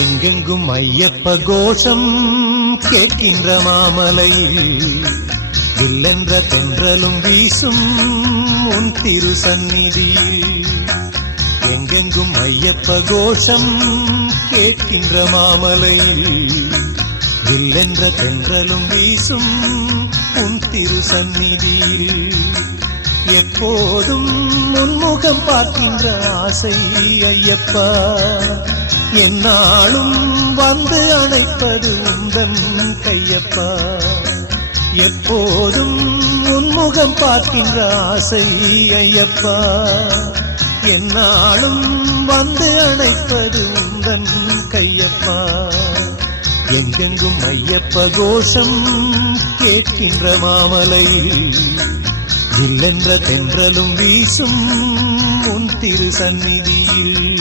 எங்கெங்கும் ஐயப்ப கோஷம் கேட்கின்ற மாமலையில் வில்லென்ற தென்றலும் வீசும் உன் திரு சந்நிதியில். எங்கெங்கும் ஐயப்ப கோஷம் கேட்கின்ற மாமலையில் வில்லென்ற தென்றலும் வீசும் உன் திரு சந்நிதியில். எப்போதும் உன்முகம் பார்க்கின்ற ஆசை ஐயப்பா, என்னாலும் வந்து அணைப்பது உந்தன் கையப்பா. எப்போதும் உன்முகம் பார்க்கின்ற ஆசை ஐயப்பா, என்னாலும் வந்து அணைப்பது உந்தன் கையப்பா. எங்கெங்கும் ஐயப்ப கோஷம் கேட்கின்ற மாமலையில் வில்லென்ற தென்றலும் வீசும் உன் திரு சந்நிதியில்.